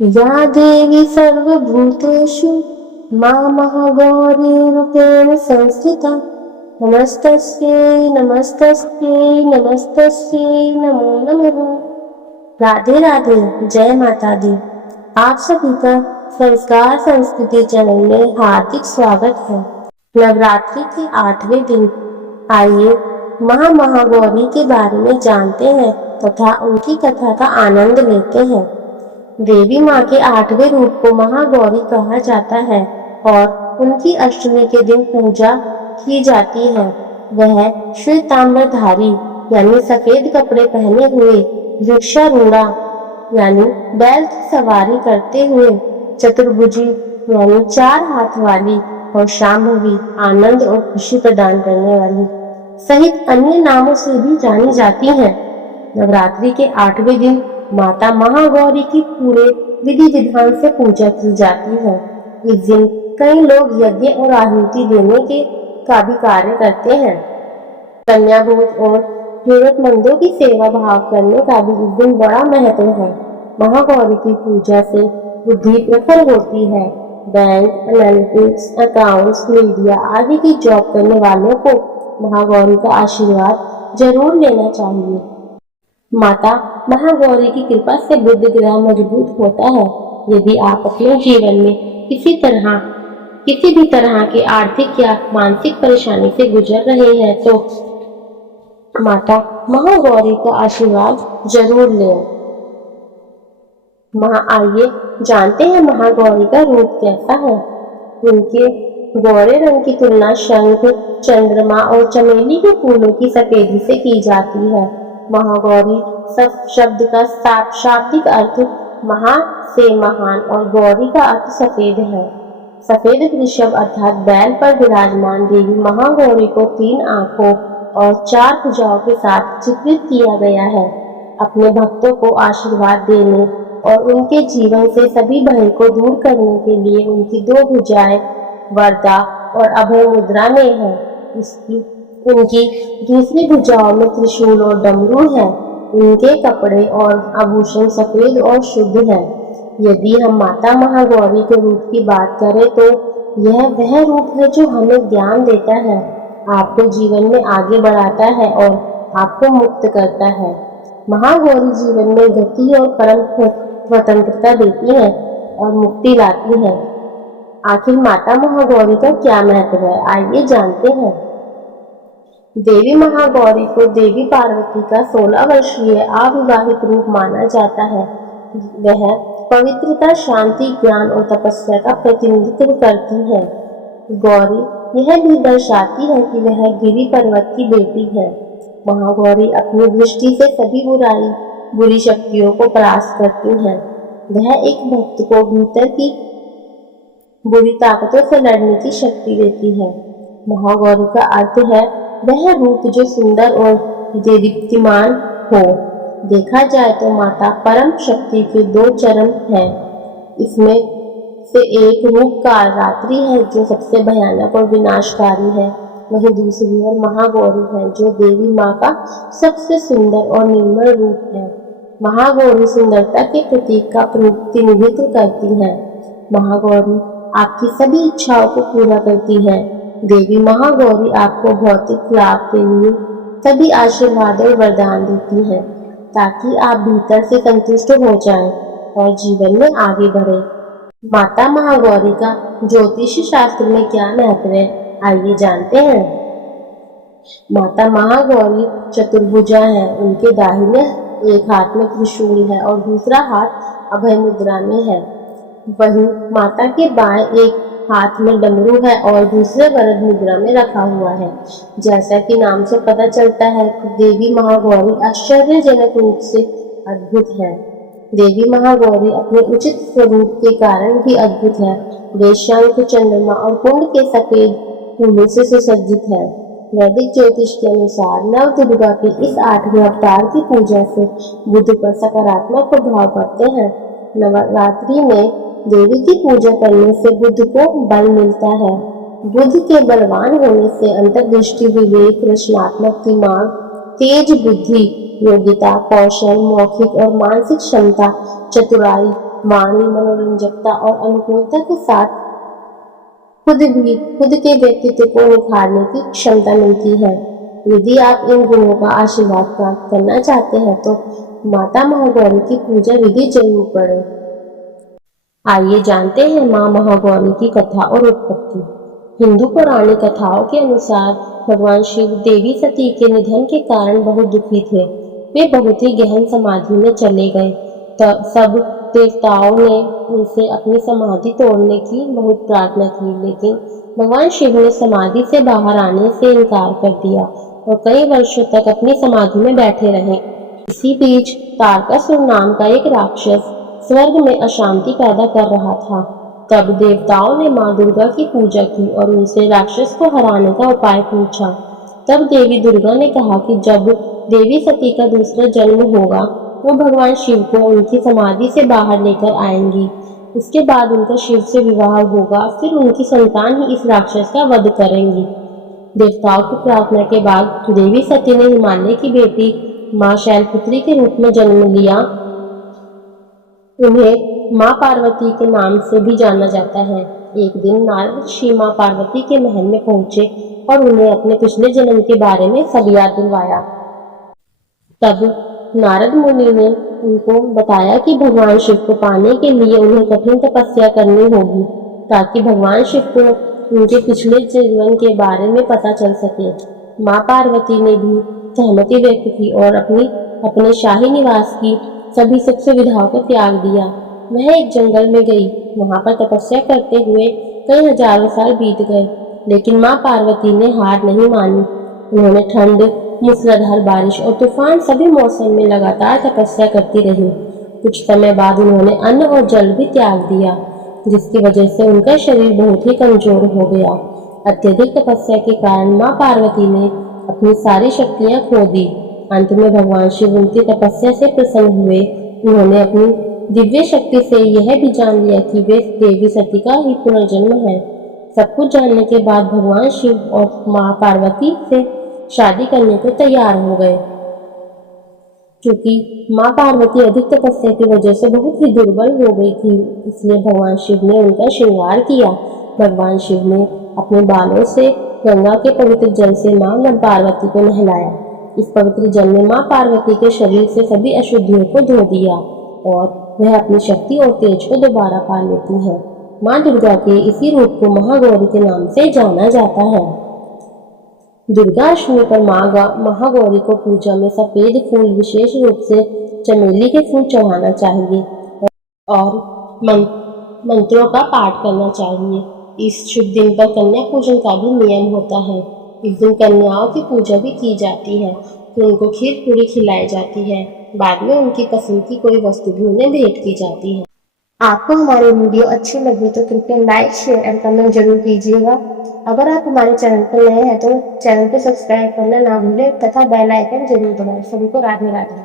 या देवी सर्वभूतेषु मां गौरीरूपेण संस्थिता नमस्तस्यै नमस्तस्यै नमस्तस्यै नमो नमः। राधे राधे, जय माता दी। आप सभी का संस्कार संस्कृति चैनल में हार्दिक स्वागत है। नवरात्रि के 8वें दिन आइए महागौरी के बारे में जानते हैं तथा उनकी कथा का आनंद लेते हैं। देवी माँ के 8वें रूप को महागौरी कहा जाता है और उनकी अष्टमी के दिन पूजा की जाती है। वह श्वेतांबरधारी यानी सफेद कपड़े पहने हुए, वृक्षारूढ़ा यानी बैल की सवारी करते हुए, चतुर्भुजी यानी 4 हाथ वाली और शांभवी आनंद और खुशी प्रदान करने वाली सहित अन्य नामों से भी जानी जाती हैं। नवरात्रि के 8वें दिन माता महागौरी की पूरे विधि विधान से पूजा की जाती है। इस दिन कई लोग यज्ञ और आहुति देने का भी कार्य करते हैं। कन्या भोज और जरूरतमंदों की सेवा भाव करने का भी इस दिन बड़ा महत्व है। महागौरी की पूजा से बुद्धि प्रखर होती है। बैंक, एनालिटिक्स, अकाउंट्स, मीडिया आदि की जॉब करने वालों को महागौरी का आशीर्वाद जरूर लेना चाहिए। माता महागौरी की कृपा से बुद्ध ग्रह मजबूत होता है। यदि आप अपने जीवन में किसी भी तरह के आर्थिक या मानसिक परेशानी से गुजर रहे हैं तो माता महागौरी का आशीर्वाद जरूर लें। आइए जानते हैं महागौरी का रूप कैसा है। उनके गौरे रंग की तुलना शंख, चंद्रमा और चमेली के फूलों की सफेदी से की जाती है। महागौरी शब्द का शाब्दिक अर्थ महा से महान और गौरी का अर्थ सफेद है। सफेद वृषभ अर्थात बैल पर विराजमान देवी महागौरी को 3 आंखों और 4 भुजाओं के साथ चित्रित किया गया है। अपने भक्तों को आशीर्वाद देने और उनके जीवन से सभी भय को दूर करने के लिए उनकी 2 भुजाएं वरदा और अभय मुद्रा में है। उनकी दूसरी भुजाओं में त्रिशूल और डमरू है। उनके कपड़े और आभूषण सफेद और शुद्ध है। यदि हम माता महागौरी के रूप की बात करें तो यह वह रूप है जो हमें ज्ञान देता है, आपको जीवन में आगे बढ़ाता है और आपको मुक्त करता है। महागौरी जीवन में गति और परम स्वतंत्रता देती है और मुक्ति लाती है। आखिर माता महागौरी का क्या महत्व है, आइए जानते हैं। देवी महागौरी को देवी पार्वती का 16 वर्षीय अविवाहित रूप माना जाता है। वह पवित्रता, शांति, ज्ञान और तपस्या का प्रतिनिधित्व करती है। गौरी यह भी दर्शाती है कि वह गिरि पर्वत की बेटी है। महागौरी अपनी दृष्टि से सभी बुरी शक्तियों को परास्त करती है। वह एक भक्त को भीतर की बुरी ताकतों से लड़ने की शक्ति देती है। महागौरी का अर्थ है वह रूप जो सुंदर और देदीप्यमान हो। देखा जाए तो माता परम शक्ति के 2 चरण हैं। इसमें से एक रूप कालरात्रि है जो सबसे भयानक और विनाशकारी है। वहीं दूसरी और महागौरी है जो देवी माँ का सबसे सुंदर और निर्मल रूप है। महागौरी सुंदरता के प्रतीक का प्रतिनिधित्व करती है। महागौरी आपकी सभी इच्छाओं को पूरा करती है। देवी महागौरी आपको भौतिक लाभ के लिए सभी आशीर्वाद और वरदान देती है ताकि आप भीतर से संतुष्ट हो जाएं और जीवन में आगे बढ़े। माता महागौरी का ज्योतिष शास्त्र में क्या महत्व है, आइए जानते हैं। माता महागौरी चतुर्भुजा है। उनके दाहिने एक हाथ में त्रिशूल है और दूसरा हाथ अभय मुद्रा में है। वहीं माता के बाएं एक हाथ में डमरू है और दूसरे वरद मुद्रा में रखा हुआ है। जैसा कि नाम से पता चलता है कि देवी महागौरी आश्चर्यजनक रूप से अद्भुत है। देवी महागौरी अपने उचित स्वरूप के कारण भी अद्भुत है। वे शंख, चंद्रमा और कुंड के सफेद फूलों से सुसज्जित है। वैदिक ज्योतिष के अनुसार नव दुर्गा के इस 8वें अवतार की पूजा से बुद्ध पर सकारात्मक प्रभाव पड़ते हैं। नवरात्रि में देवी की पूजा करने से बुद्ध को बल मिलता है। बुद्ध के बलवान होने से अंतर्दृष्टि, विवेक, रचनात्मक दिमाग, तेज बुद्धि, योग्यता, कौशल, मौखिक और मानसिक क्षमता, चतुराई, वाणी, मनोरंजकता और अनुकूलता के साथ खुद के व्यक्तित्व को निखारने की क्षमता मिलती है। यदि आप इन गुणों का आशीर्वाद प्राप्त करना चाहते हैं तो माता महागौरी की पूजा विधि जरूर करें। आइए जानते हैं माँ महागौरी की कथा और उत्पत्ति। हिंदू पौराणिक कथाओं के अनुसार भगवान शिव देवी सती के निधन के कारण बहुत दुखी थे। वे बहुत ही गहन समाधि में चले गए। सब देवताओं ने उनसे अपनी समाधि तोड़ने की बहुत प्रार्थना की, लेकिन भगवान शिव ने समाधि से बाहर आने से इनकार कर दिया और कई वर्षों तक अपनी समाधि में बैठे रहे। इसी बीच तारकासुर नाम का एक राक्षस स्वर्ग में अशांति पैदा कर रहा था। तब देवताओं ने माँ दुर्गा की पूजा की और उनसे राक्षस को हराने का उपाय पूछा। तब देवी दुर्गा ने कहा कि जब देवी सती का दूसरा जन्म होगा वो भगवान शिव को उनकी समाधि से बाहर लेकर आएंगी। इसके बाद उनका शिव से विवाह होगा, फिर उनकी संतान ही इस राक्षस का वध करेंगी। देवताओं की प्रार्थना के बाद देवी सती ने हिमालय की बेटी माँ शैलपुत्री के रूप में जन्म लिया। उन्हें माँ पार्वती के नाम से भी जाना जाता है। एक दिन नारद ऋषि माँ पार्वती के महल में पहुंचे और उन्हें अपने पिछले जन्म के बारे में सब याद दिलवाया। तब नारद मुनि ने उनको बताया कि भगवान शिव को पाने के लिए उन्हें कठिन तपस्या करनी होगी, ताकि भगवान शिव को उनके पिछले जीवन के बारे में पता चल सके। माँ पार्वती ने भी सहमति व्यक्त की और अपने शाही निवास की सभी सुख सुविधाओं को त्याग दिया। वह एक जंगल में गई। वहां पर तपस्या करते हुए कई हजारों साल बीत गए, लेकिन माँ पार्वती ने हार नहीं मानी। उन्होंने ठंड, मूसलाधार बारिश और तूफान सभी मौसम में लगातार तपस्या करती रही। कुछ समय बाद उन्होंने अन्न और जल भी त्याग दिया, जिसकी वजह से उनका शरीर बहुत ही कमजोर हो गया। अत्यधिक तपस्या के कारण माँ पार्वती ने अपनी सारी शक्तियां खो दी। अंत में भगवान शिव उनकी तपस्या से प्रसन्न हुए। उन्होंने अपनी दिव्य शक्ति से यह भी जान लिया कि वे देवी सती का ही पुनर्जन्म है। सब कुछ जानने के बाद भगवान शिव और माँ पार्वती से शादी करने को तैयार हो गए। क्योंकि माँ पार्वती अधिक तपस्या की वजह से बहुत ही दुर्बल हो गई थी, इसलिए भगवान शिव ने उनका श्रृंगार किया। भगवान शिव ने अपने बालों से गंगा के पवित्र जल से माँ पार्वती को नहलाया। इस पवित्र जल ने माँ पार्वती के शरीर से सभी अशुद्धियों को धो दिया और वह अपनी शक्ति और तेज को दोबारा पा लेती है। माँ दुर्गा के इसी रूप को महागौरी के नाम से जाना जाता है। दुर्गाष्टमी पर महागौरी को पूजा में सफेद फूल, विशेष रूप से चमेली के फूल चढ़ाना चाहिए और मंत्रों का पाठ करना चाहिए। इस शुभ दिन पर कन्या पूजन का भी नियम होता है। इस दिन कन्याओं की पूजा भी की जाती है, तो उनको खीर पूरी खिलाई जाती है। बाद में उनकी पसंद की कोई वस्तु भी उन्हें भेंट की जाती है। आपको हमारी वीडियो अच्छी लगी तो कृपया लाइक, शेयर एंड कमेंट जरूर कीजिएगा। अगर आप हमारे चैनल पर नए हैं तो चैनल को सब्सक्राइब करना ना भूलें तथा बेल आइकन जरूर दबाएं। सभी को राधे राधे।